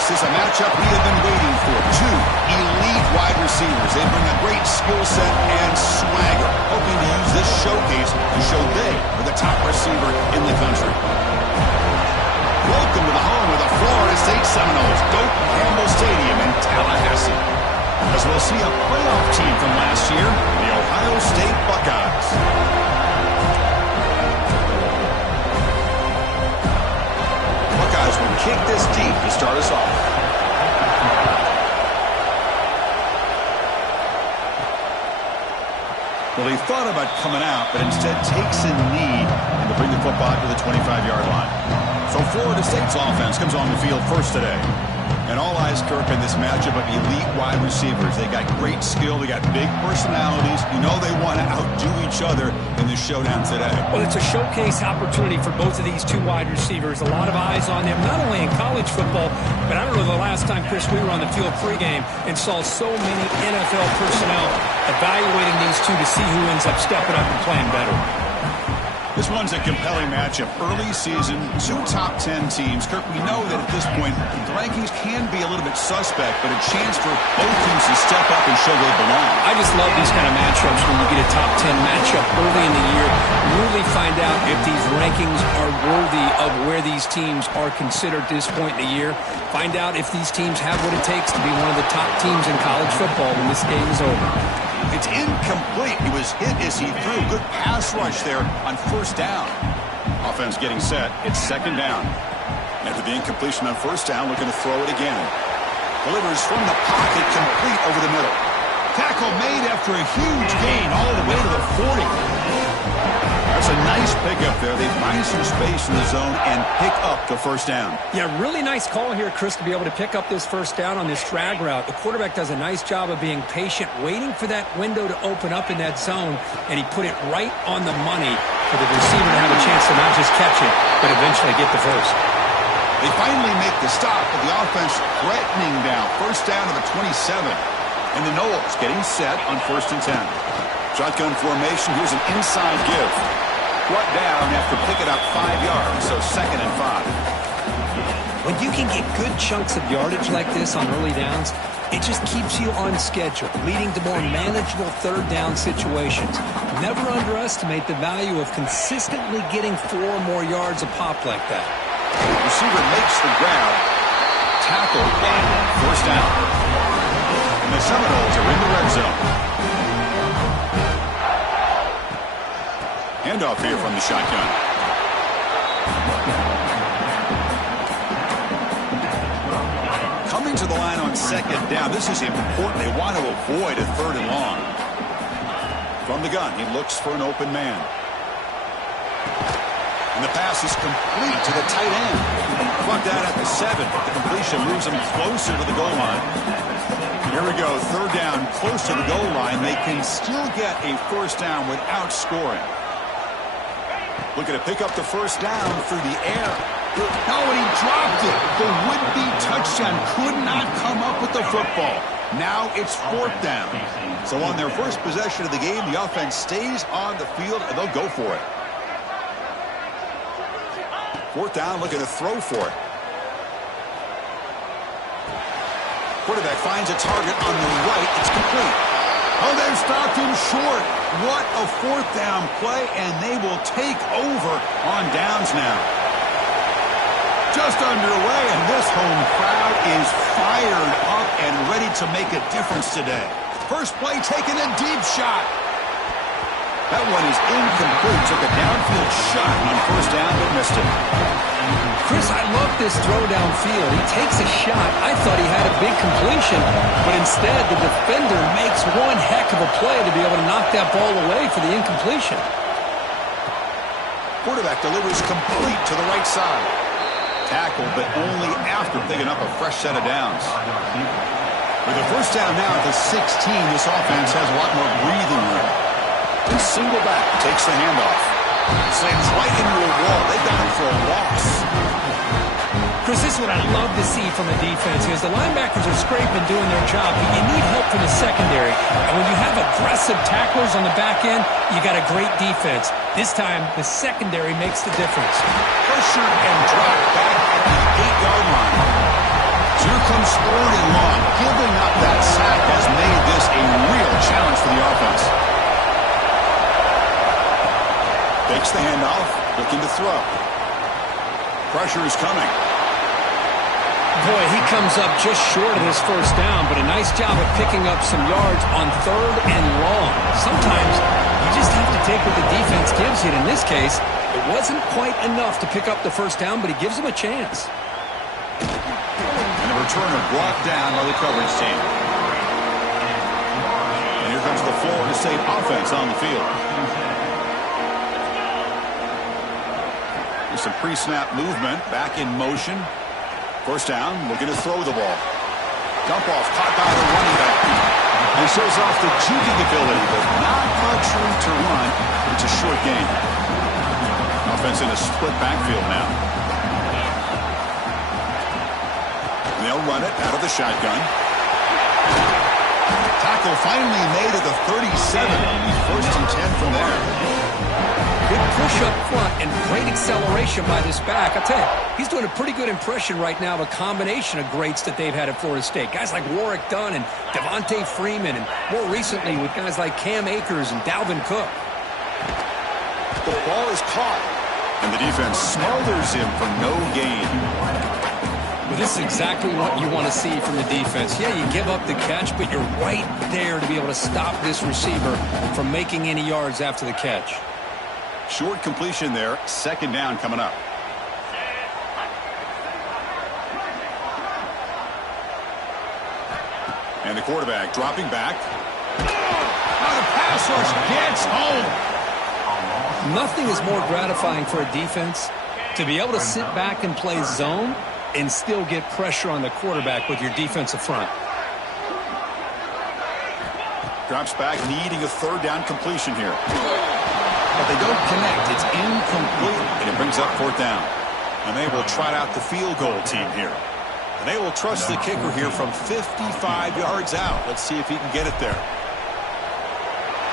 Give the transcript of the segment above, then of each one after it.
This is a matchup we have been waiting for. Two elite wide receivers. They bring a great skill set and swagger, hoping to use this showcase to show they are the top receiver in the country. Welcome to the home of the Florida State Seminoles, Doak Campbell Stadium in Tallahassee. As we'll see a playoff team from last year, the Ohio State Buckeyes. Buckeyes will kick this deep to start us off. Well, he thought about coming out, but instead takes a knee and to bring the football to the 25-yard line. So Florida State's offense comes on the field first today. And all eyes, Kirk, in this matchup of elite wide receivers. They got great skill. They got big personalities. You know they want to outdo each other in this showdown today. Well, it's a showcase opportunity for both of these two wide receivers. A lot of eyes on them, not only in college football, but I don't know the last time, Chris, we were on the field pregame and saw so many NFL personnel evaluating these two to see who ends up stepping up and playing better. This one's a compelling matchup. Early season, two top 10 teams. Kirk, we know that at this point, the rankings can be a little bit suspect, but a chance for both teams to step up and show they belong. I just love these kind of matchups when you get a top 10 matchup early in the year. Really find out if these rankings are worthy of where these teams are considered at this point in the year. Find out if these teams have what it takes to be one of the top teams in college football when this game is over. It's incomplete. He was hit as he threw. Good pass rush there on first down. Offense getting set. It's second down. After the incompletion on first down, looking to throw it again. Delivers from the pocket, complete over the middle. Tackle made after a huge gain all the way to the 40. That's a nice pickup there. They find some space in the zone and pick up the first down. Yeah, really nice call here, Chris, to be able to pick up this first down on this drag route. The quarterback does a nice job of being patient, waiting for that window to open up in that zone, and he put it right on the money for the receiver to have a chance to not just catch it, but eventually get the first. They finally make the stop, but the offense threatening down. First down to the 27. And the Noles getting set on 1st and 10. Shotgun formation. Here's an inside give. Brought down after picking up 5 yards, so 2nd and 5. When you can get good chunks of yardage like this on early downs, it just keeps you on schedule, leading to more manageable third down situations. Never underestimate the value of consistently getting 4 or more yards a pop like that. Receiver makes the grab. Tackle and first down. And the Seminoles are in the red zone. Handoff here from the shotgun. Coming to the line on second down. This is important. They want to avoid a 3rd and long. From the gun, he looks for an open man. And the pass is complete to the tight end. Plucked out at the 7. The completion moves him closer to the goal line. Here we go. 3rd down, close to the goal line. They can still get a first down without scoring. Looking to pick up the first down through the air. No, and he dropped it. The would-be touchdown could not come up with the football. Now it's 4th down. So on their first possession of the game, the offense stays on the field, and they'll go for it. 4th down, looking to throw for it. Quarterback finds a target on the right. It's complete. Oh, they've stopped him short. What a 4th down play, and they will take over on downs now. Just underway, and this home crowd is fired up and ready to make a difference today. First play, taking a deep shot. That one is incomplete. Took a downfield shot on first down, but missed it. Chris, I love this throw downfield. He takes a shot. I thought he had a big completion, but instead the defender makes one heck of a play to be able to knock that ball away for the incompletion. Quarterback delivers complete to the right side. Tackled, but only after picking up a fresh set of downs. With a first down now at the 16, this offense has a lot more breathing room. And single back takes the handoff. Slams right into a wall. They got him for a loss. Chris, this is what I love to see from a defense is the linebackers are scraping, doing their job, but you need help from the secondary. And when you have aggressive tacklers on the back end, you got a great defense. This time, the secondary makes the difference. Pressure and drop back at the 8-yard line. So you're comes third and long. Giving up that sack has made this a real challenge for the offense. Takes the handoff, looking to throw. Pressure is coming. Boy, he comes up just short of this first down, but a nice job of picking up some yards on third and long. Sometimes you just have to take what the defense gives you. In this case, it wasn't quite enough to pick up the first down, but he gives him a chance. And the returner brought down by the coverage team. And here comes the Florida State offense on the field. There's some pre-snap movement, back in motion. First down, looking to throw the ball. Dump off, caught by the running back. And shows off the juking ability, but not much room to run. It's a short gain. Offense in a split backfield now. And they'll run it out of the shotgun. Tackle finally made at the 37. First and 10 from there. Good push up front and great acceleration by this back. I'll tell you, he's doing a pretty good impression right now of a combination of greats that they've had at Florida State. Guys like Warwick Dunn and Devontae Freeman, and more recently with guys like Cam Akers and Dalvin Cook. The ball is caught, and the defense smothers him for no gain. Well, this is exactly what you want to see from the defense. Yeah, you give up the catch, but you're right there to be able to stop this receiver from making any yards after the catch. Short completion there. Second down coming up. And the quarterback dropping back. Now the pass rush gets home. Nothing is more gratifying for a defense to be able to sit back and play zone and still get pressure on the quarterback with your defensive front. Drops back, needing a third down completion here. But they don't connect. It's incomplete, and it brings up fourth down. And they will trot out the field goal team here. And they will trust the kicker here from 55 yards out. Let's see if he can get it there.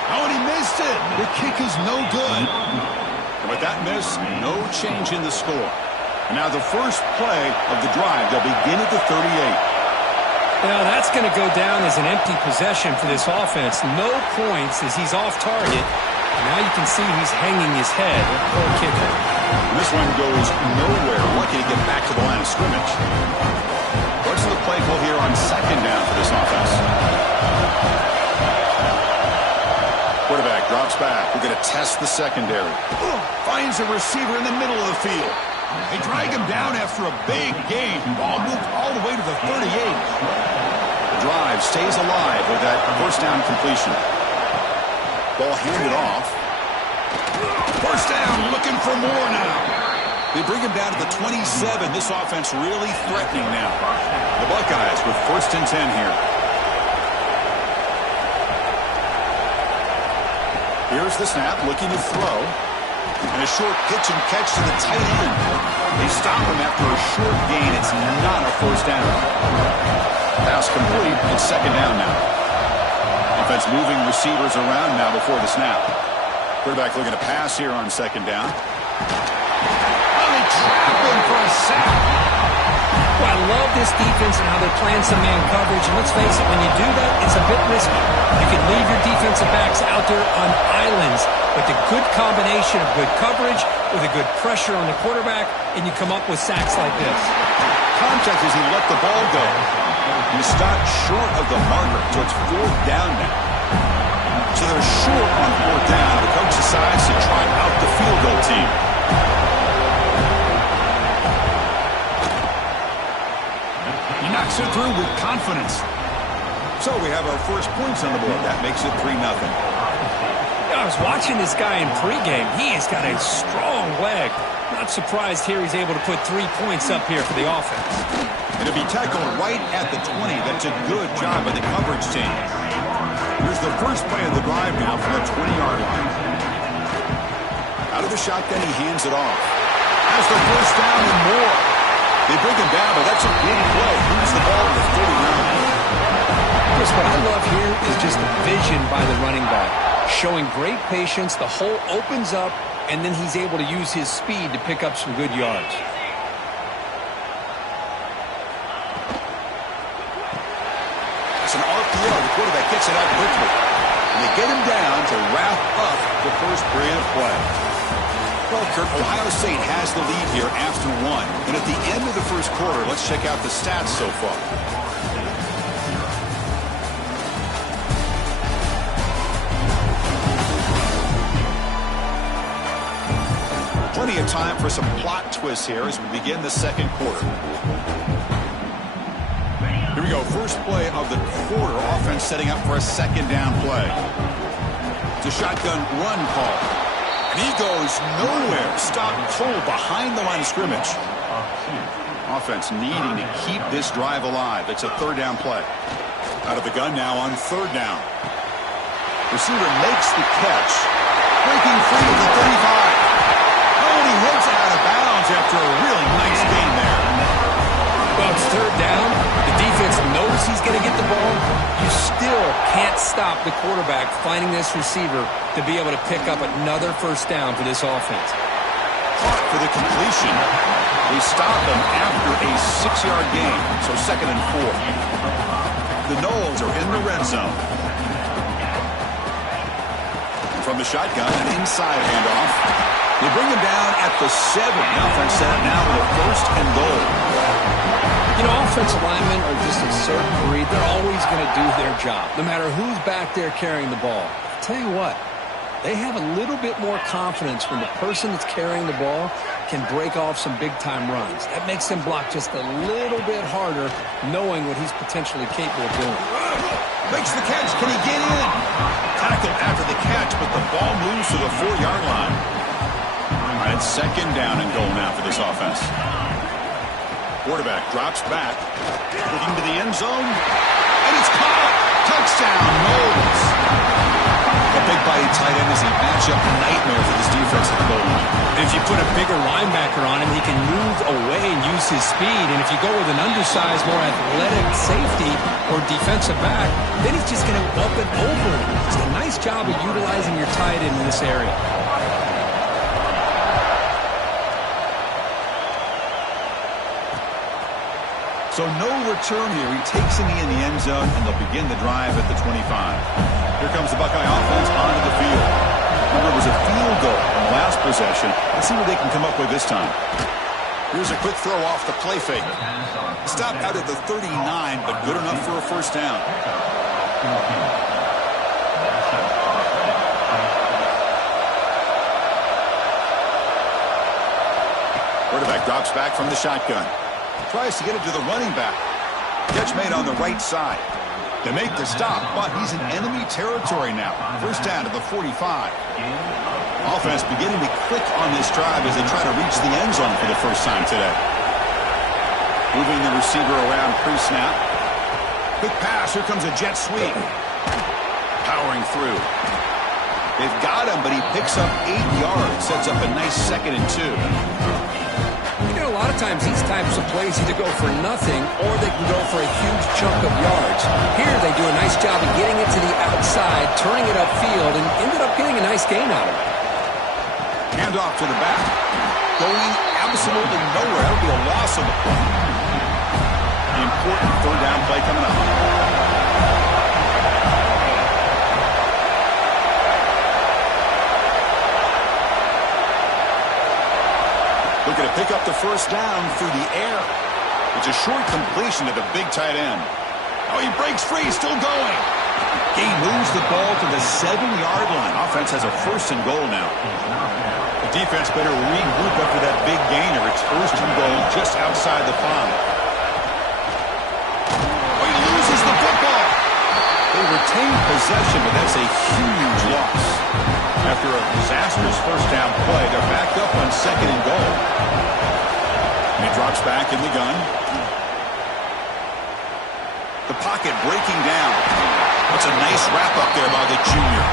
Oh, and he missed it. The kick is no good. And with that miss, no change in the score. And now the first play of the drive. They'll begin at the 38. Now that's going to go down as an empty possession for this offense. No points as he's off target. Now you can see he's hanging his head. Poor kicker. And this one goes nowhere. Lucky to get back to the line of scrimmage. What's the play call here on second down for this offense? Quarterback drops back. We're going to test the secondary. Finds a receiver in the middle of the field. They drag him down after a big gain. Ball moved all the way to the 38. The drive stays alive with that first down completion. Ball handed off. First down, looking for more now. They bring him down to the 27. This offense really threatening now. The Buckeyes with first and 10 here. Here's the snap, looking to throw. And a short pitch and catch to the tight end. They stop him after a short gain. It's not a first down. Pass complete. It's second down now. Offense moving receivers around now before the snap. Quarterback looking to pass here on second down. Oh, they trap him for a sack. Well, I love this defense and how they're playing some man coverage. And let's face it, when you do that, it's a bit risky. You can leave your defensive backs out there on islands, but the good combination of good coverage with a good pressure on the quarterback, and you come up with sacks like this. Contact as he let the ball go. He stopped short of the marker, so it's fourth down now. So they're short on fourth down. The coach decides to try out the field goal team. He knocks it through with confidence. So we have our first points on the board. That makes it 3-0. I was watching this guy in pregame. He has got a strong leg. Not surprised here he's able to put 3 points up here for the offense. And to be tackled right at the 20, that's a good job by the coverage team. Here's the first play of the drive now from the 20-yard line. Out of the shotgun, he hands it off. Has the first down and more. They bring him down, but that's a big play. Moves the ball to the 39. Chris, what I love here is just the vision by the running back. Showing great patience, the hole opens up, and then he's able to use his speed to pick up some good yards. gets it out quickly. And they get him down to wrap up the first period of play. Well, Kurt, Ohio State has the lead here after one. And at the end of the first quarter, let's check out the stats so far. Plenty of time for some plot twists here as we begin the second quarter. Here we go. First play of the quarter. Offense setting up for a second down play. It's a shotgun run call. And he goes nowhere. Stopped cold behind the line of scrimmage. Offense needing to keep this drive alive. It's a third down play. Out of the gun now on third down. Receiver makes the catch. Breaking free at the 35. Oh, and he heads out of bounds after a really nice gain there. Well, it's third down. The defense knows he's going to get the ball. You still can't stop the quarterback finding this receiver to be able to pick up another first down for this offense. Caught for the completion. They stop him after a 6-yard gain, so 2nd and 4. The Noles are in the red zone. From the shotgun, an inside handoff. They bring him down at the 7. The offense set up now with a 1st and goal. You know, offensive linemen are just a certain breed. They're always going to do their job, no matter who's back there carrying the ball. I'll tell you what, they have a little bit more confidence when the person that's carrying the ball can break off some big-time runs. That makes them block just a little bit harder, knowing what he's potentially capable of doing. Makes the catch. Can he get in? Tackled after the catch, but the ball moves to the 4-yard line. All right, 2nd down and goal now for this offense. Quarterback drops back, looking to the end zone, and it's caught. Touchdown, Noles. A big body tight end is a matchup nightmare for this defense at the goal line. And if you put a bigger linebacker on him, he can move away and use his speed. And if you go with an undersized, more athletic safety or defensive back, then he's just going to up and over him. It's a nice job of utilizing your tight end in this area. So no return here. He takes a knee in the end zone, and they'll begin the drive at the 25. Here comes the Buckeye offense onto the field. Remember, it was a field goal on the last possession. Let's see what they can come up with this time. Here's a quick throw off the play fake. Stopped out at the 39, but good enough for a first down. Quarterback drops back from the shotgun. Tries to get it to the running back. Catch made on the right side. They make the stop, but he's in enemy territory now. First down to the 45. Offense beginning to click on this drive as they try to reach the end zone for the first time today. Moving the receiver around pre-snap. Quick pass. Here comes a jet sweep. Powering through. They've got him, but he picks up 8 yards. Sets up a nice 2nd and 2. A lot of times these types of plays either go for nothing or they can go for a huge chunk of yards. Here they do a nice job of getting it to the outside, turning it upfield, and ended up getting a nice gain out of it. Hand off to the back. Going absolutely nowhere. That'll be a loss of the play. The important third down play coming up. Looking to pick up the first down through the air. It's a short completion to the big tight end. Oh, he breaks free, still going. He moves the ball to the 7-yard line. Offense has a 1st and goal now. The defense better regroup after that big gainer. It's 1st and goal just outside the 5. Oh, he loses the football. They retain possession, but that's a huge loss. After a disastrous first down play, they're backed up on 2nd and goal. And he drops back in the gun. The pocket breaking down. That's a nice wrap-up there by the junior.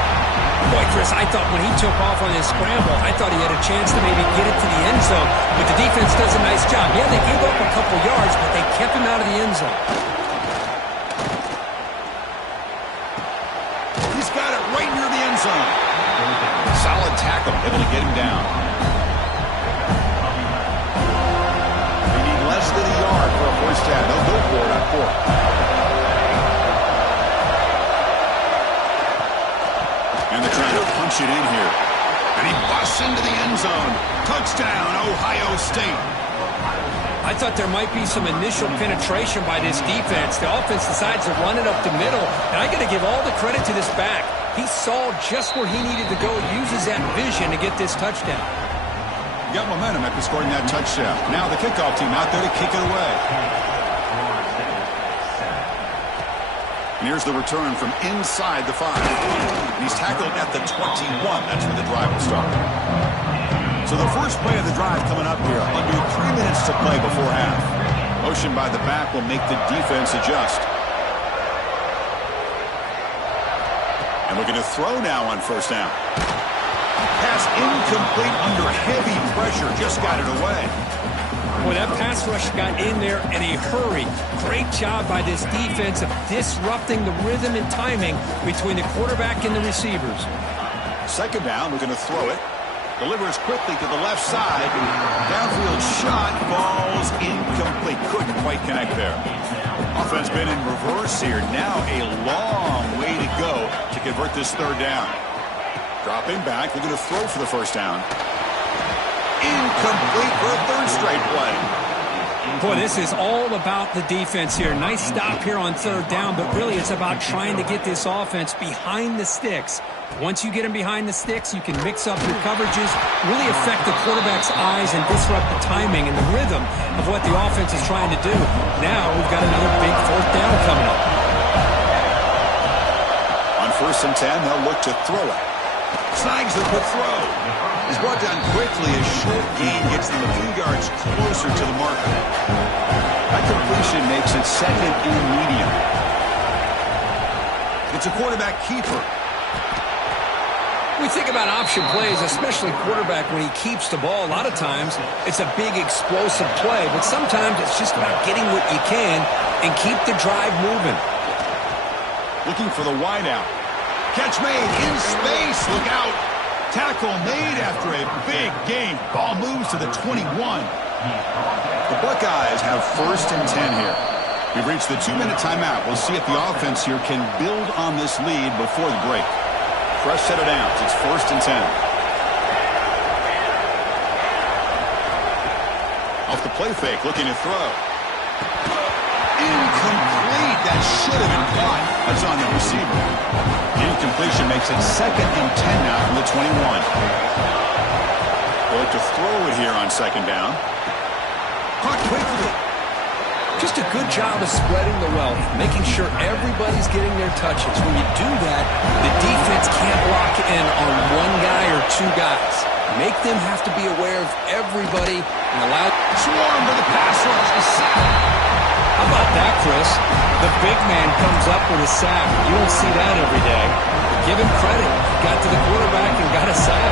Boy, Chris, I thought when he took off on his scramble, I thought he had a chance to maybe get it to the end zone. But the defense does a nice job. Yeah, they gave up a couple yards, but they kept him out of the end zone. He's got it right near the end zone. Solid tackle, able to get him down. They need less than a yard for a first down. They'll go for it on 4th. push it in here. And he busts into the end zone. Touchdown, Ohio State. I thought there might be some initial penetration by this defense. The offense decides to run it up the middle, and I got to give all the credit to this back. He saw just where he needed to go, uses that vision to get this touchdown. Got momentum after scoring that touchdown. Now the kickoff team out there to kick it away. And here's the return from inside the 5. He's tackled at the 21. That's where the drive will start. So the first play of the drive coming up here. Under 3 minutes to play before half. Motion by the back will make the defense adjust. And looking to throw now on first down. Pass incomplete under heavy pressure. Just got it away. Boy, that pass rush got in there in a hurry. Great job by this defense of disrupting the rhythm and timing between the quarterback and the receivers. Second down, we're going to throw it. Delivers quickly to the left side. Downfield shot falls incomplete. Couldn't quite connect there. Offense been in reverse here. Now a long way to go to convert this third down. Dropping back. They're going to throw for the first down. Incomplete for a third straight play. Boy, this is all about the defense here. Nice stop here on third down, but really it's about trying to get this offense behind the sticks. Once you get them behind the sticks, you can mix up your coverages, really affect the quarterback's eyes and disrupt the timing and the rhythm of what the offense is trying to do. Now we've got another big fourth down coming up. On 1st and 10, they'll look to throw it. Snags the quick throw. He's brought down quickly. A short gain gets them a few yards closer to the marker. That completion makes it second and medium. It's a quarterback keeper. We think about option plays, especially quarterback when he keeps the ball. A lot of times it's a big explosive play, but sometimes it's just about getting what you can and keep the drive moving. Looking for the wideout. Catch made in space. Look out. Tackle made after a big gain. Ball moves to the 21. The Buckeyes have 1st and 10 here. We've reached the 2-minute timeout. We'll see if the offense here can build on this lead before the break. Fresh set of downs. It's 1st and 10. Off the play fake, looking to throw. Incomplete. That should have been caught. That's on the receiver. Incompletion makes it 2nd and 10 now from the 21. They'll look to throw it here on 2nd down. Caught quickly. Just a good job of spreading the wealth, making sure everybody's getting their touches. When you do that, the defense can't lock in on one guy or two guys. Make them have to be aware of everybody and allow swarm to the pass rush. The sack. How about that, Chris? The big man comes up with a sack. You don't see that every day. But give him credit. He got to the quarterback and got a sack.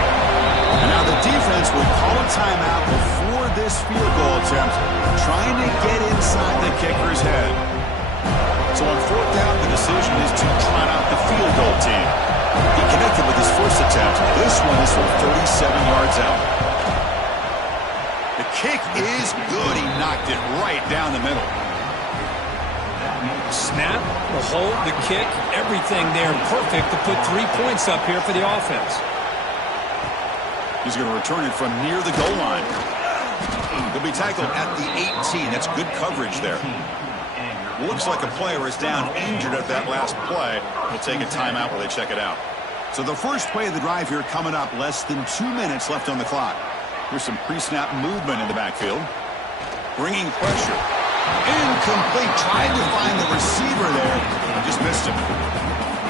And now the defense will call a timeout before this field goal attempt, trying to get inside the kicker's head. So on 4th down, the decision is to trot out the field goal team. He connected with his first attempt. This one is from 37 yards out. The kick is good. He knocked it right down the middle. Snap, the hold, the kick, everything there perfect to put 3 points up here for the offense. He's going to return it from near the goal line. He'll be tackled at the 18. That's good coverage there. Looks like a player is down injured at that last play. We'll take a timeout while they check it out. So the first play of the drive here coming up. Less than 2 minutes left on the clock. Here's some pre-snap movement in the backfield. Bringing pressure. Incomplete. Tried to find the receiver there. Just missed him.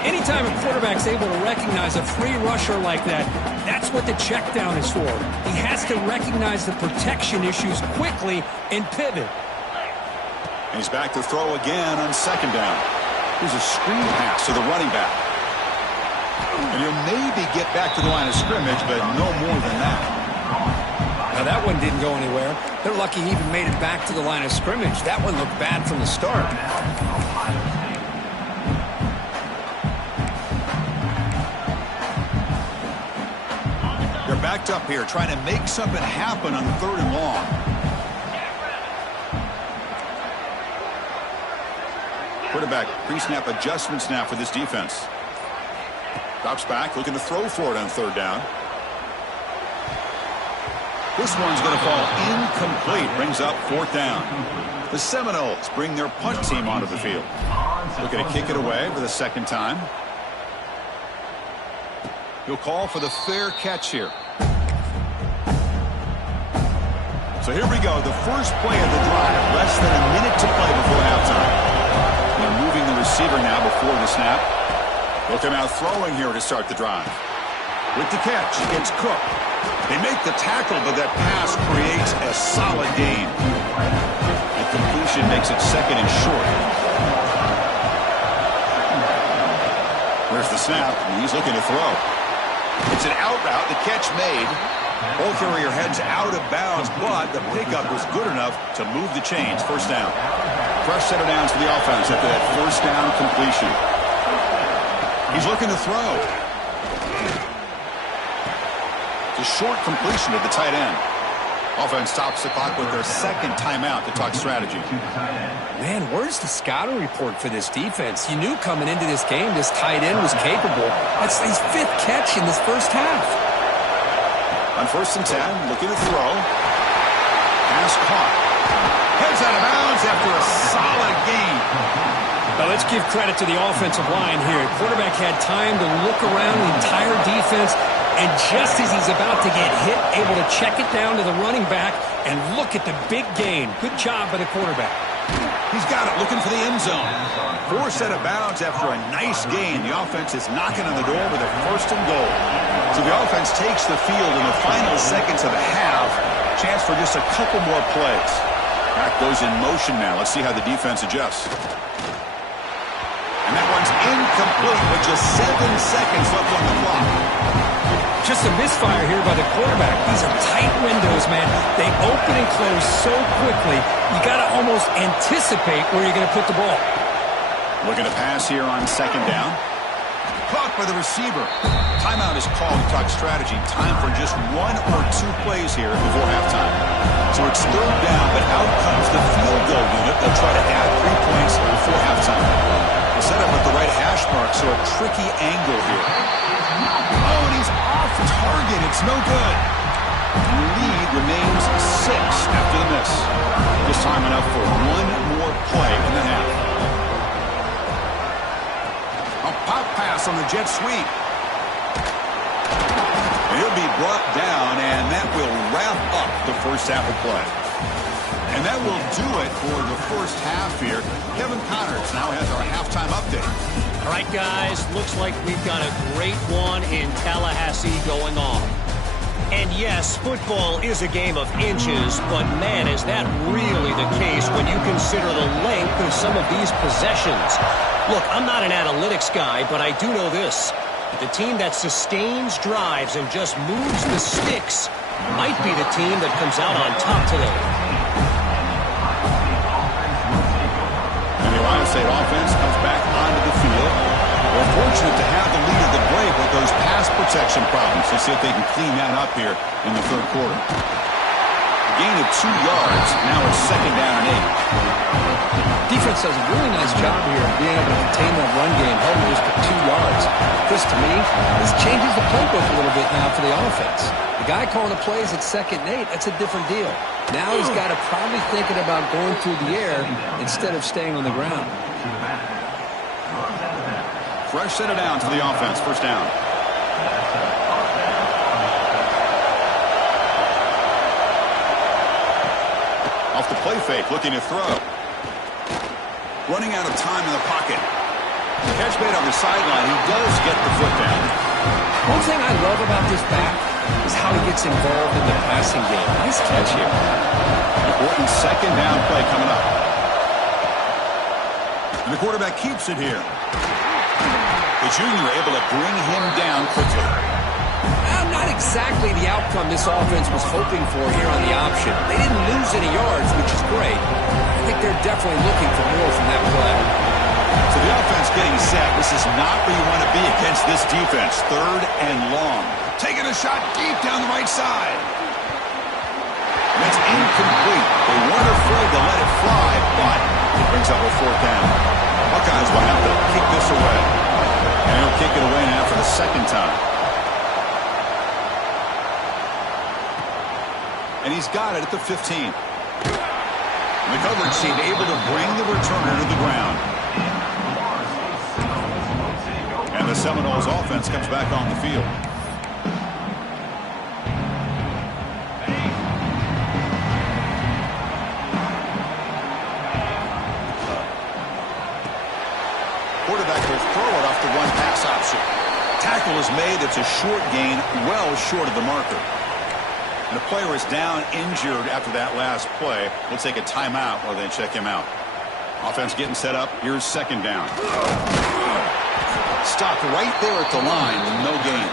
Anytime a quarterback's able to recognize a free rusher like that, that's what the check down is for. He has to recognize the protection issues quickly and pivot. And he's back to throw again on 2nd down. Here's a screen pass to the running back. And he'll maybe get back to the line of scrimmage, but no more than that. Now that one didn't go anywhere. They're lucky he even made it back to the line of scrimmage. That one looked bad from the start. They're backed up here, trying to make something happen on 3rd and long. Quarterback pre-snap adjustments now for this defense. Drops back, looking to throw for it on third down. This one's going to fall incomplete. Brings up fourth down. The Seminoles bring their punt team onto the field. Looking to kick it away for the second time. He'll call for the fair catch here. So here we go. The first play of the drive. Less than a minute to play before halftime. They're moving the receiver now before the snap. Looking out throwing here to start the drive. With the catch, it's Cook. They make the tackle, but that pass creates a solid gain. The completion makes it second and short. There's the snap. He's looking to throw. It's an out route. The catch made. Ball carrier heads out of bounds, but the pickup was good enough to move the chains. First down. Fresh set of downs for the offense after that first down completion. He's looking to throw. It's a short completion to the tight end. Offense stops the clock with their second timeout to talk strategy. Man, where's the scouting report for this defense? You knew coming into this game this tight end was capable. That's his fifth catch in this first half. On 1st and 10, looking to throw. Pass caught. Heads out of bounds after a solid gain. Now let's give credit to the offensive line here. Quarterback had time to look around the entire defense, and just as he's about to get hit, able to check it down to the running back, and look at the big gain. Good job by the quarterback. He's got it, looking for the end zone. 4 set of bounds after a nice gain. The offense is knocking on the door with a 1st and goal. So the offense takes the field in the final seconds of the half. Chance for just a couple more plays. Back goes in motion now. Let's see how the defense adjusts. And that one's incomplete with just 7 seconds left on the clock. Just a misfire here by the quarterback. These are tight windows, man. They open and close so quickly, you got to almost anticipate where you're going to put the ball. Looking to pass here on 2nd down. Caught by the receiver. Timeout is called to talk strategy. Time for just 1 or 2 plays here before halftime. So it's 3rd down, but out comes the field goal unit. They'll try to add 3 points before halftime. The setup at the right hash mark, so a tricky angle here. Oh, and he's off target. It's no good. The lead remains 6 after the miss. This time enough for 1 more play in the half. A pop pass on the jet sweep. He'll be brought down, and that will wrap up the first half of play. And that will do it for the first half here. Kevin Connors now has our halftime update. All right, guys, looks like we've got a great one in Tallahassee going on. And yes, football is a game of inches, but man, is that really the case when you consider the length of some of these possessions. Look, I'm not an analytics guy, but I do know this. The team that sustains drives and just moves the sticks might be the team that comes out on top today. And the Ohio State offense comes back onto the field. They're fortunate to have the lead at the break with those pass protection problems. Let's see if they can clean that up here in the 3rd quarter. A gain of 2 yards. Now it's 2nd down and 8. Defense does a really nice job here of being able to contain that run game, holding just to 2 yards. This, to me, this changes the playbook a little bit now for the offense. The guy calling the plays at 2nd and 8, that's a different deal. Now he's got to probably thinking about going through the air instead of staying on the ground. Fresh set of downs for the offense. 1st down. Off the play fake, looking to throw. Running out of time in the pocket. Catch made on the sideline. He does get the foot down. One thing I love about this back is how he gets involved in the passing game. Nice catch here. Important 2nd down play coming up. And the quarterback keeps it here. The junior able to bring him down quickly. Not exactly the outcome this offense was hoping for here on the option. They didn't lose any yards, which is great. I think they're definitely looking for more from that play. So the offense getting set. This is not where you want to be against this defense. 3rd and long. Taking a shot deep down the right side. And that's incomplete. They weren't afraid to let it fly, but it brings up a 4th down. Buckeyes will have to kick this away. And he'll kick it away now for the second time. And he's got it at the 15. The coverage team able to bring the returner to the ground. And the Seminoles offense comes back on the field. Quarterback will throw it off the one-pass option. Tackle is made. It's a short gain, well short of the marker. And the player is down injured after that last play. We'll take a timeout while they check him out. Offense getting set up. Here's second down. Stopped right there at the line. No gain.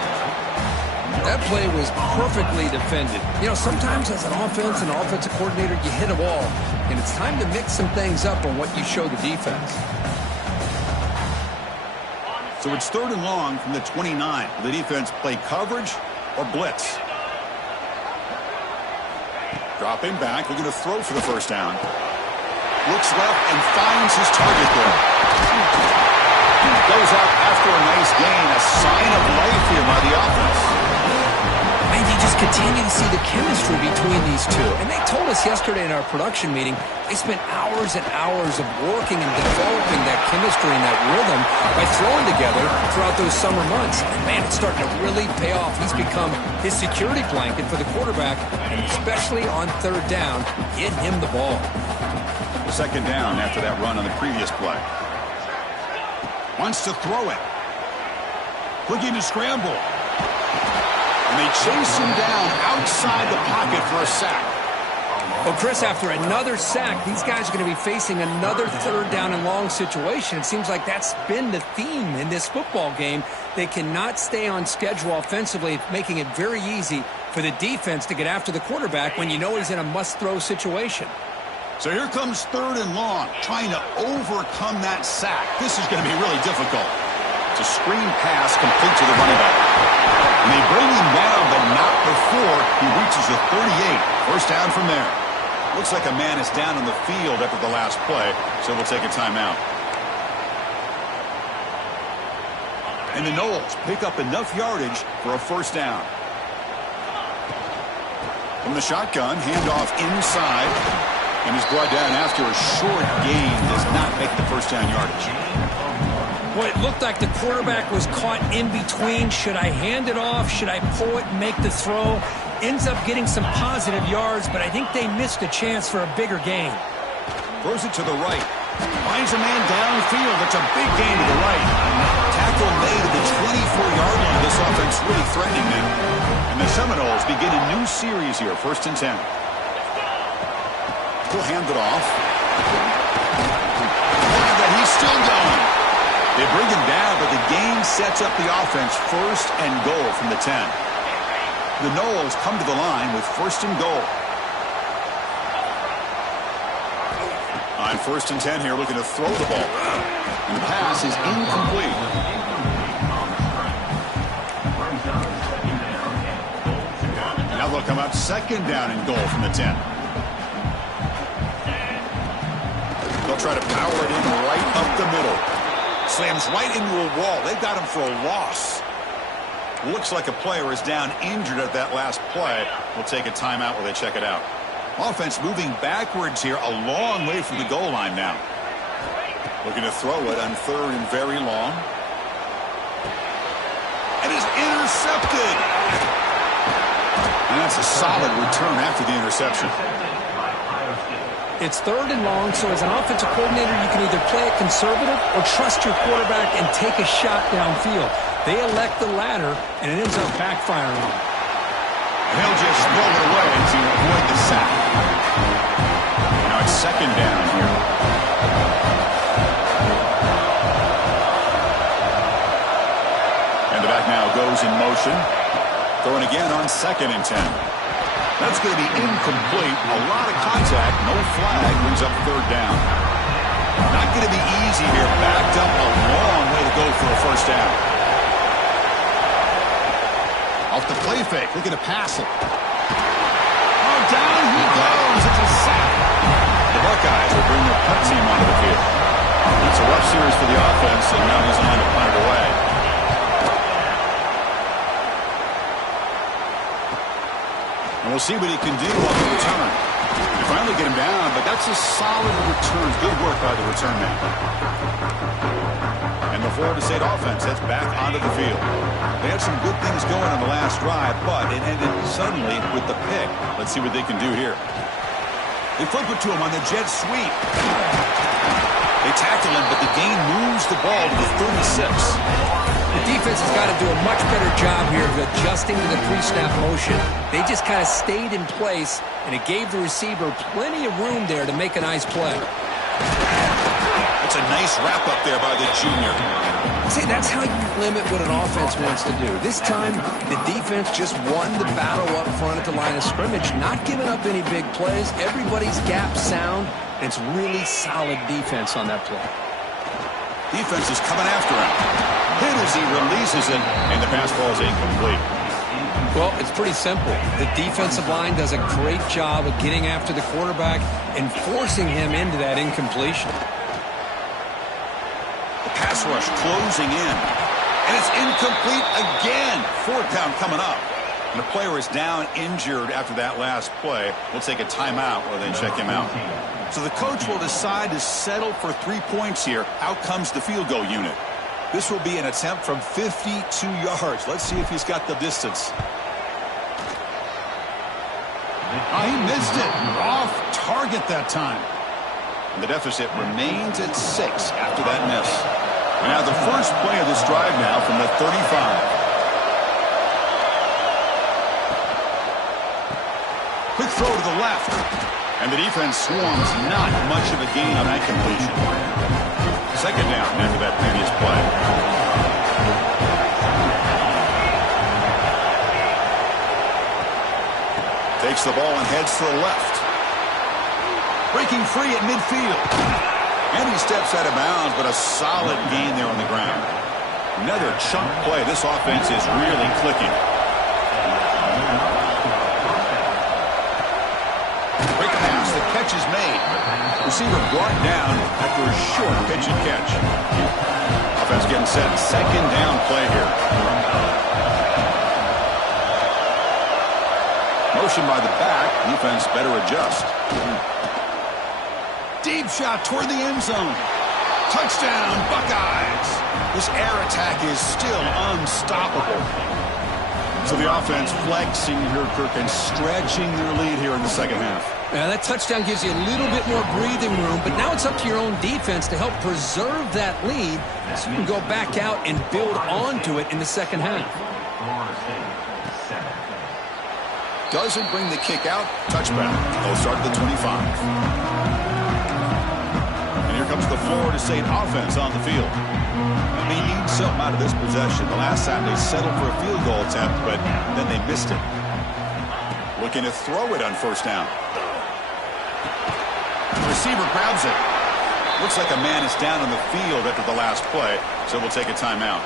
That play was perfectly defended. You know, sometimes as an offensive coordinator, you hit a wall. And it's time to mix some things up on what you show the defense. So it's third and long from the 29. Will the defense play coverage or blitz? Dropping back, looking to throw for the first down. Looks left and finds his target there. Goes out after a nice gain. A sign of life here by the offense. And you just continue to see the chemistry between these two. And they told us yesterday in our production meeting, they spent hours and hours of working and developing that chemistry and that rhythm by throwing together throughout those summer months. And man, it's starting to really pay off. He's become his security blanket for the quarterback, and especially on third down, get him the ball. Second down after that run on the previous play. Wants to throw it. Looking to scramble. And they chase him down outside the pocket for a sack. Well, Chris, after another sack, these guys are going to be facing another third down and long situation. It seems like that's been the theme in this football game. They cannot stay on schedule offensively, making it very easy for the defense to get after the quarterback when you know he's in a must-throw situation. So here comes third and long, trying to overcome that sack. This is going to be really difficult. It's a screen pass complete to the running back. And they bring him down, but not before he reaches the 38. First down from there. Looks like a man is down on the field after the last play, so we'll take a timeout. And the Noles pick up enough yardage for a first down. From the shotgun, handoff inside. And he's brought down after a short gain. Does not make the first down yardage. Boy, it looked like the quarterback was caught in between. Should I hand it off? Should I pull it and make the throw? Ends up getting some positive yards, but I think they missed a chance for a bigger gain. Throws it to the right. Finds a man downfield. That's a big gain to the right. Tackle made at the 24-yard line. This offense really threatening now. And the Seminoles begin a new series here. First and 10. He'll hand it off. And he's still going. They bring him down, but the game sets up the offense. First and goal from the 10. The Noles come to the line with first and goal. On first and 10 here, looking to throw the ball. And the pass is incomplete. Now they'll come up second down and goal from the 10. They'll try to power it in right up the middle. Slams right into a wall. They've got him for a loss. Looks like a player is down injured at that last play. We'll take a timeout while they check it out. Offense moving backwards here, a long way from the goal line now. Looking to throw it on third and very long. And is intercepted. And that's a solid return after the interception. It's third and long, so as an offensive coordinator, you can either play it conservative or trust your quarterback and take a shot downfield. They elect the latter, and it ends up backfiring on them. He'll just roll it away to avoid the sack. Now it's second down here. And the back now goes in motion. Throwing again on second and 10. That's going to be incomplete. A lot of contact. No flag. Brings up third down. Not going to be easy here. Backed up a long way to go for a first down. Off the play fake. Looking to pass it. Oh, down he goes. It's a sack. The Buckeyes will bring their punt team onto the field. It's a rough series for the offense, and now he's on to punt it away. And we'll see what he can do on the return. They finally get him down, but that's a solid return. Good work by the return man. And the Florida State offense heads back onto the field. They had some good things going on the last drive, but it ended suddenly with the pick. Let's see what they can do here. They flip it to him on the jet sweep. They tackle him, but the gain moves the ball to the 36. The defense has got to do a much better job here of adjusting to the pre-snap motion. They just kind of stayed in place, and it gave the receiver plenty of room there to make a nice play. That's a nice wrap-up there by the junior. See, that's how you limit what an offense wants to do. This time, the defense just won the battle up front at the line of scrimmage, not giving up any big plays. Everybody's gap sound, and it's really solid defense on that play. Defense is coming after him. Hit as he releases it, and the pass ball is incomplete. Well, it's pretty simple. The defensive line does a great job of getting after the quarterback and forcing him into that incompletion. The pass rush closing in. And it's incomplete again. Fourth down coming up. And the player is down injured after that last play. We'll take a timeout while they check him out. So the coach will decide to settle for 3 points here. Out comes the field goal unit. This will be an attempt from 52 yards. Let's see if he's got the distance. Oh, he missed it. Off target that time. And the deficit remains at 6 after that miss. And now the first play of this drive now from the 35. Quick throw to the left. And the defense swarms not much of a gain on that completion. Second down after that previous play. Takes the ball and heads to the left. Breaking free at midfield. And he steps out of bounds, but a solid gain there on the ground. Another chunk play. This offense is really clicking. Break pass. The catch is made. Receiver brought down after a short pitch and catch. Offense getting set. Second down play here. Motion by the back. Defense better adjust. Deep shot toward the end zone. Touchdown, Buckeyes. This air attack is still unstoppable. So the offense flexing here, Kirk, and stretching their lead here in the second half. Now, that touchdown gives you a little bit more breathing room, but now it's up to your own defense to help preserve that lead so you can go back out and build onto it in the second half. Doesn't bring the kick out. Touchback. They'll start at the 25. And here comes the Florida State offense on the field. They need something out of this possession. The last time they settled for a field goal attempt, but then they missed it. Looking to throw it on first down. Receiver grabs it. Looks like a man is down on the field after the last play, so we'll take a timeout.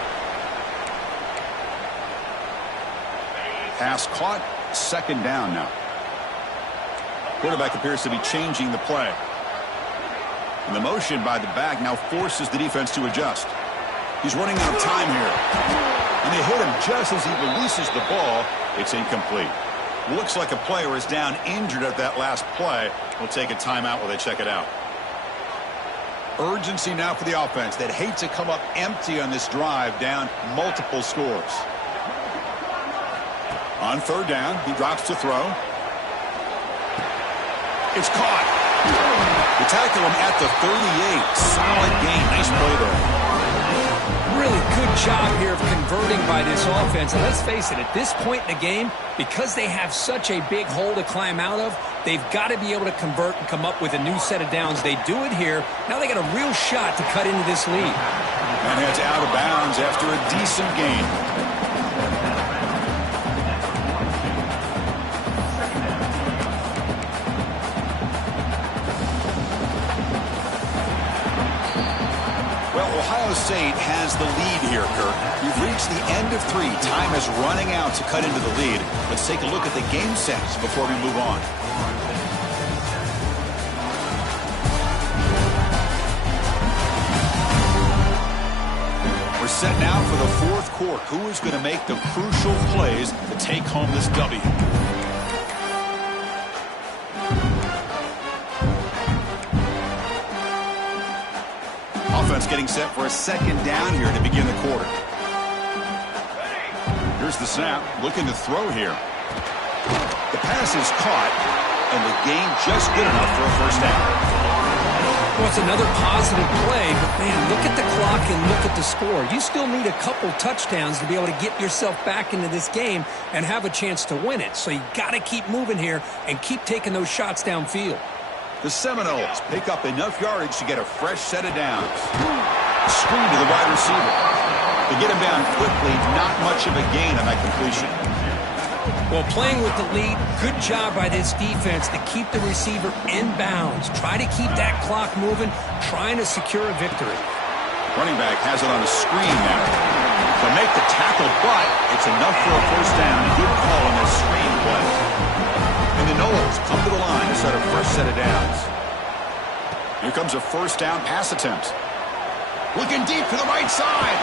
Pass caught. Second down now. Quarterback appears to be changing the play. And the motion by the back now forces the defense to adjust. He's running out of time here. And they hit him just as he releases the ball. It's incomplete. Looks like a player is down injured at that last play. We'll take a timeout while they check it out. Urgency now for the offense that hate to come up empty on this drive, down multiple scores. On third down, he drops to throw. It's caught. They tackle him at the 38. Solid gain. Nice play there. Really good job here of converting by this offense. And let's face it, at this point in the game, because they have such a big hole to climb out of, they've got to be able to convert and come up with a new set of downs. They do it here. Now they got a real shot to cut into this lead. And heads out of bounds after a decent gain. Ohio State has the lead here, Kirk. We've reached the end of 3. Time is running out to cut into the lead. Let's take a look at the game sets before we move on. We're set now for the fourth quarter. Who is going to make the crucial plays to take home this W? getting set for a second down here to begin the quarter. Here's the snap, looking to throw here. The pass is caught, and the gain just good enough for a first down. Well, it's another positive play, but, man, look at the clock and look at the score. You still need a couple touchdowns to be able to get yourself back into this game and have a chance to win it. So you got to keep moving here and keep taking those shots downfield. The Seminoles pick up enough yardage to get a fresh set of downs. Screen to the wide receiver. To get him down quickly, not much of a gain on that completion. Well, playing with the lead, good job by this defense to keep the receiver in bounds. Try to keep that clock moving, trying to secure a victory. Running back has it on a screen now. To make the tackle, but it's enough for a first down. Good call on this screen play. And the Noles come to the line to start a fresh set of downs. Here comes a first down pass attempt. Looking deep to the right side.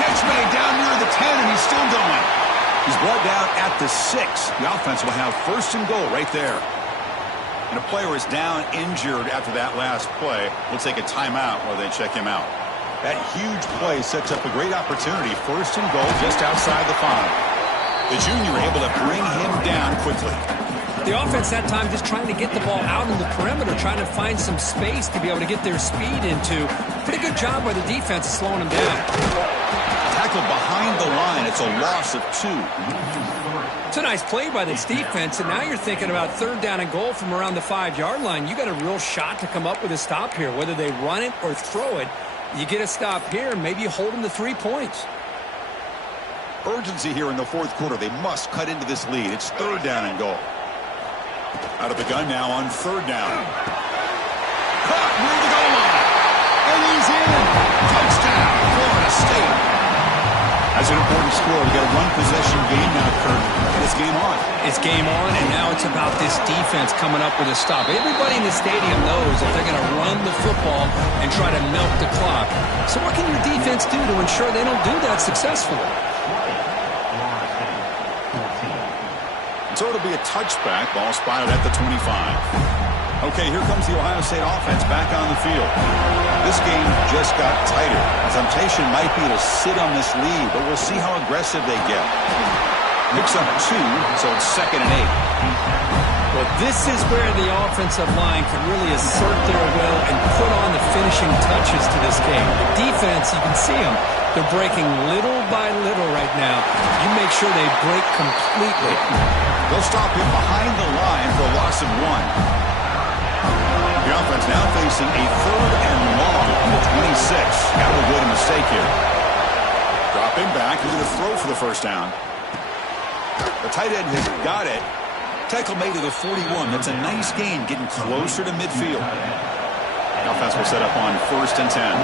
Catch made down near the 10, and he's still going. He's brought down at the 6. The offense will have first and goal right there. And a player is down injured after that last play. We'll take a timeout while they check him out. That huge play sets up a great opportunity. First and goal just outside the 5. The junior able to bring him down quickly. The offense that time just trying to get the ball out in the perimeter, trying to find some space to be able to get their speed into. Pretty good job by the defense slowing them down. Tackle behind the line. It's a loss of 2. It's a nice play by this defense, and now you're thinking about third down and goal from around the 5-yard line. You got a real shot to come up with a stop here. Whether they run it or throw it, you get a stop here, maybe you hold them to 3 points. Urgency here in the fourth quarter. They must cut into this lead. It's third down and goal. Out of the gun now on third down. Caught near the goal line. And he's in. Touchdown, Florida State. That's an important score. We got a one-possession game now, Kurt, and it's game on. It's game on, and now it's about this defense coming up with a stop. Everybody in the stadium knows that they're going to run the football and try to melt the clock. So what can your defense do to ensure they don't do that successfully? So it'll be a touchback. Ball spotted at the 25. Okay, here comes the Ohio State offense back on the field. This game just got tighter. The temptation might be to sit on this lead, but we'll see how aggressive they get. Picks up 2, so it's 2nd and 8. Well, this is where the offensive line can really assert their will and put on the finishing touches to this game. The defense, you can see them. They're breaking little by little right now. You make sure they break completely. They'll stop him behind the line for a loss of 1. The offense now facing a third and long from the 26. Got to avoid a mistake here. Dropping back. He's going to throw for the first down. The tight end has got it. Tackle made to the 41. That's a nice gain, getting closer to midfield. The offense will set up on 1st and 10.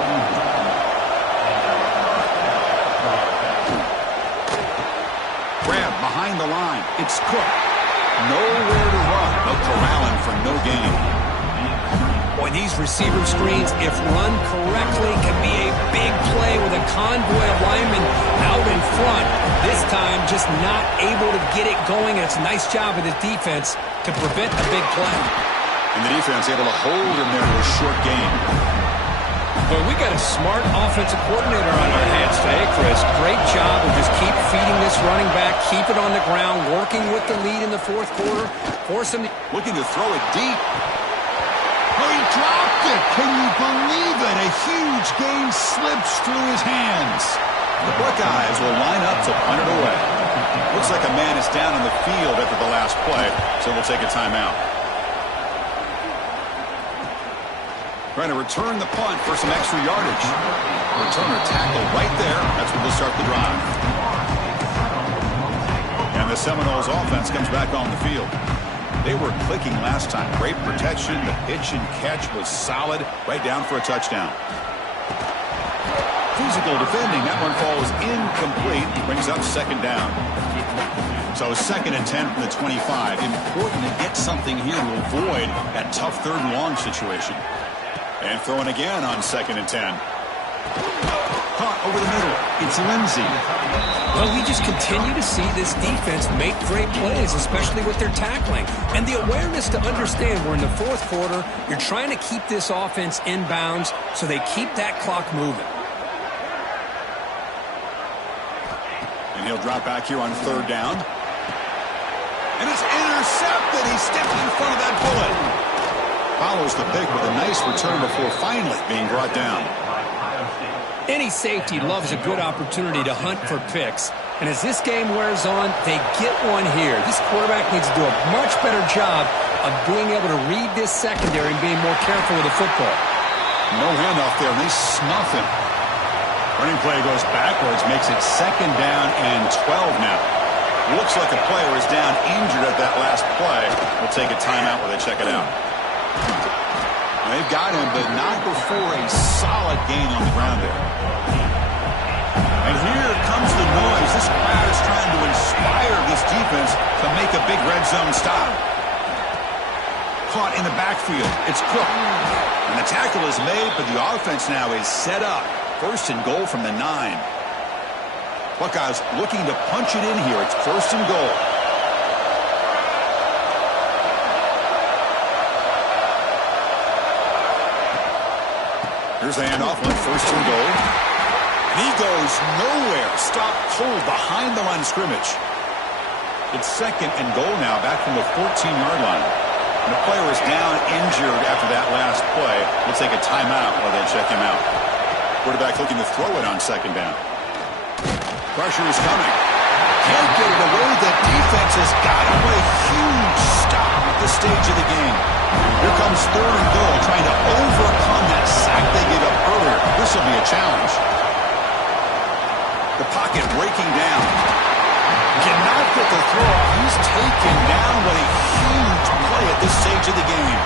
Grab behind the line. It's Cook. Nowhere to run. They'll corral him for no gain. Boy, these receiver screens, if run correctly, can be a big play with a convoy of linemen out in front. This time, just not able to get it going. And it's a nice job of the defense to prevent a big play. And the defense able to hold him there to a short gain. But we got a smart offensive coordinator on our hands today, Chris. Great job of just keep feeding this running back, keep it on the ground, working with the lead in the fourth quarter. Force him looking to throw it deep. Oh, he dropped it. Can you believe it? A huge gain slips through his hands. The Buckeyes will line up to punt it away. Looks like a man is down on the field after the last play, so we'll take a timeout. Trying to return the punt for some extra yardage. Returner tackled right there. That's where they'll start the drive. And the Seminoles offense comes back on the field. They were clicking last time. Great protection. The pitch and catch was solid. Right down for a touchdown. Physical defending. That one falls incomplete. Brings up 2nd down. So 2nd and 10 from the 25. Important to get something here to avoid that tough 3rd and long situation. And throwing again on 2nd and 10. Caught over the middle. It's Lindsay. Well, we just continue to see this defense make great plays, especially with their tackling. And the awareness to understand we're in the fourth quarter, you're trying to keep this offense in bounds so they keep that clock moving. And he'll drop back here on third down. And it's intercepted. He stepped in front of that bullet. Follows the pick with a nice return before finally being brought down. Any safety loves a good opportunity to hunt for picks. And as this game wears on, they get one here. This quarterback needs to do a much better job of being able to read this secondary and being more careful with the football. No handoff there, and they snuff him. Running play goes backwards, makes it second down and 12 now. Looks like a player is down injured at that last play. We'll take a timeout where they check it out. They've got him, but not before a solid gain on the ground there. And here comes the noise. This crowd is trying to inspire this defense to make a big red zone stop. Caught in the backfield. It's Cook. And the tackle is made, but the offense now is set up. First and goal from the 9. Buckeyes looking to punch it in here. It's first and goal. Here's the handoff on first and goal. And he goes nowhere. Stopped cold behind the line of scrimmage. It's second and goal now, back from the 14-yard line. And the player is down injured after that last play. We'll take a timeout while they check him out. Quarterback looking to throw it on second down. Pressure is coming. Can't get it away. The defense has got to play a huge stop at this stage of the game. Here comes third and goal, trying to overcome that sack they gave up earlier. This will be a challenge. The pocket breaking down. Cannot get the throw. He's taken down. What a huge play at this stage of the game.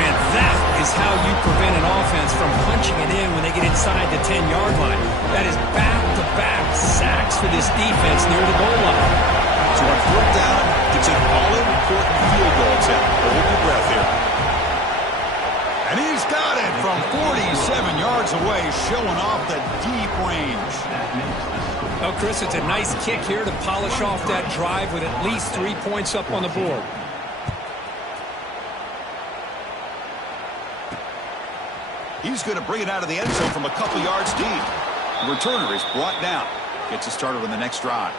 Man, that is how you prevent an offense from punching it in when they get inside the 10-yard line. That is back-to-back sacks for this defense near the goal line. So on fourth down, it's an all-important field goal attempt. Hold your breath here. And he's got it from 47 yards away, showing off the deep range. Well, Chris, it's a nice kick here to polish off that drive with at least 3 points up on the board. He's going to bring it out of the end zone from a couple yards deep. The returner is brought down. Gets us started on the next drive.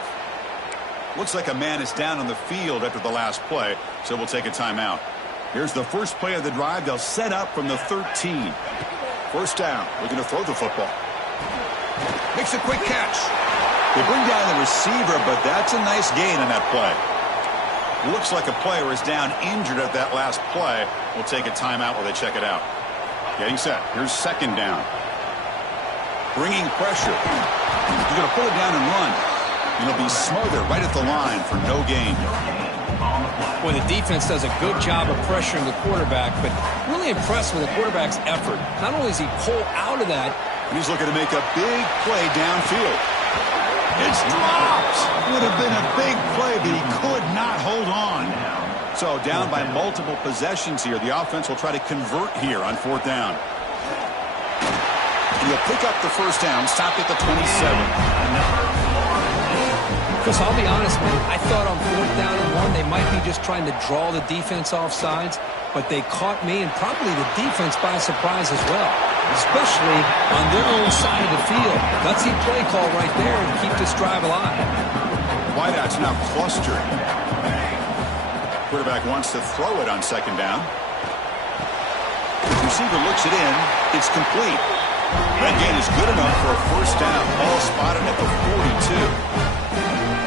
Looks like a man is down on the field after the last play, so we'll take a timeout. Here's the first play of the drive. They'll set up from the 13. First down. Looking to throw the football. Makes a quick catch. They bring down the receiver, but that's a nice gain on that play. Looks like a player is down injured at that last play. We'll take a timeout while they check it out. Getting set. Here's second down. Bringing pressure. He's going to pull it down and run. And he'll be smothered right at the line for no gain. Well, the defense does a good job of pressuring the quarterback, but really impressed with the quarterback's effort. Not only does he pull out of that, he's looking to make a big play downfield. It's dropped. Would have been a big play, but he could not hold on. So down by multiple possessions here. The offense will try to convert here on fourth down. And he'll pick up the first down, stopped at the 27. Chris, I'll be honest, man. I thought on fourth down and 1, they might be just trying to draw the defense off sides, but they caught me and probably the defense by surprise as well, especially on their own side of the field. Gutsy play call right there to keep this drive alive. Wideout's now clustered. Quarterback wants to throw it on second down. The receiver looks it in. It's complete. That gain is good enough for a first down. Ball spotted at the 42.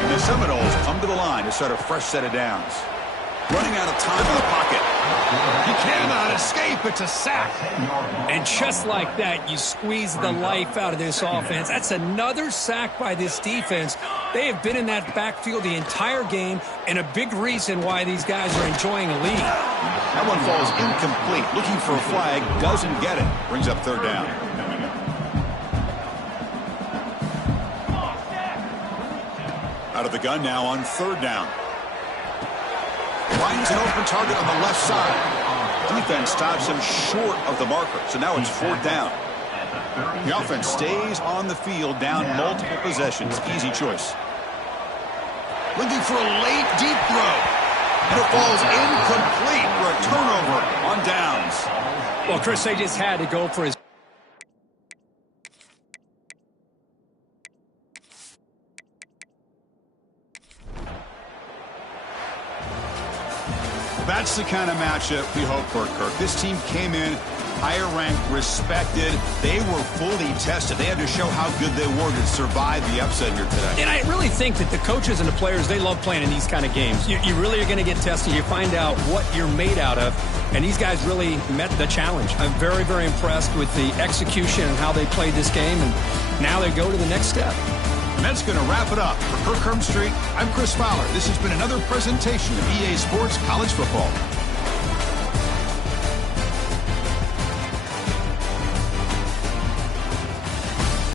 And the Seminoles come to the line to start a fresh set of downs. Running out of time in the pocket. He cannot escape. It's a sack. And just like that, you squeeze the life out of this offense. That's another sack by this defense. They have been in that backfield the entire game, and a big reason why these guys are enjoying a lead. That one falls incomplete. Looking for a flag. Doesn't get it. Brings up third down. Out of the gun now on third down. Finds an open target on the left side. Defense stops him short of the marker. So now it's fourth down. The offense stays on the field, down multiple possessions. Easy choice. Looking for a late, deep throw. And it falls incomplete for a turnover on downs. Well, Chris, they just had to go for his. That's the kind of matchup we hope for, Kirk. This team came in higher ranked, respected. They were fully tested. They had to show how good they were to survive the upset here today. And I really think that the coaches and the players, they love playing in these kind of games. You really are going to get tested. You find out what you're made out of. And these guys really met the challenge. I'm very, very impressed with the execution and how they played this game. And now they go to the next step. And that's going to wrap it up. For Kirk Street, I'm Chris Fowler. This has been another presentation of EA Sports College Football.